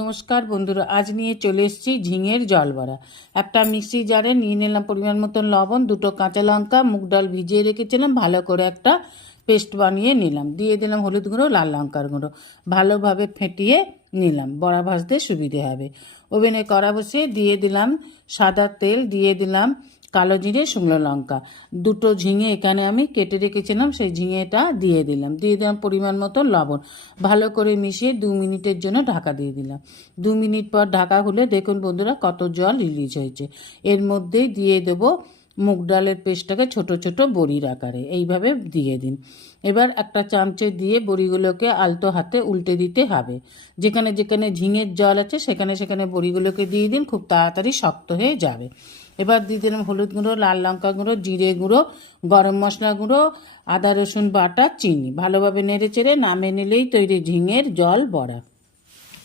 নমস্কার বন্ধুরা, আজ নিয়ে চলে এসেছি ঝিঙের জল বড়া। একটা মিক্সি জারে নিয়ে নিলাম পরিমাণ মতন লবণ, দুটো কাঁচা লঙ্কা, মুগ ডাল ভিজিয়ে রেখেছিলাম, ভালো করে একটা পেস্ট বানিয়ে নিলাম। দিয়ে দিলাম হলুদ গুঁড়ো, লাল লঙ্কার গুঁড়ো, ভালোভাবে ফেটিয়ে নিলাম, বড়া ভাজতে সুবিধে হবে। ওভেনে কড়া বসিয়ে দিয়ে দিলাম সাদা তেল, দিয়ে দিলাম কালো জিরে, শুকনো লঙ্কা, দুটো ঝিঙে এখানে আমি কেটে রেখেছিলাম সেই ঝিঙেটা দিয়ে দিলাম পরিমাণ মতো লবণ, ভালো করে মিশিয়ে 2 মিনিটের জন্য ঢাকা দিয়ে দিলাম। 2 মিনিট পর ঢাকা খুলে দেখুন বন্ধুরা কত জল রিলিজ হয়েছে। এর মধ্যেই দিয়ে দেবো মুগ ডালের পেস্টটাকে ছোট ছোট বড়ির আকারে এইভাবে দিয়ে দিন। এবার একটা চামচে দিয়ে বড়িগুলোকে আলতো হাতে উল্টে দিতে হবে। যেখানে যেখানে ঝিঙের জল আছে সেখানে সেখানে বড়িগুলোকে দিয়ে দিন, খুব তাড়াতাড়ি শক্ত হয়ে যাবে। এবার দিয়ে দিলাম হলুদ গুঁড়ো, লাল লঙ্কা গুঁড়ো, জিরে গুঁড়ো, গরম মশলা গুঁড়ো, আদা রসুন বাটা, চিনি। ভালোভাবে নেড়ে চেড়ে নামিয়ে নিলেই তৈরি ঝিঙের জল বড়া।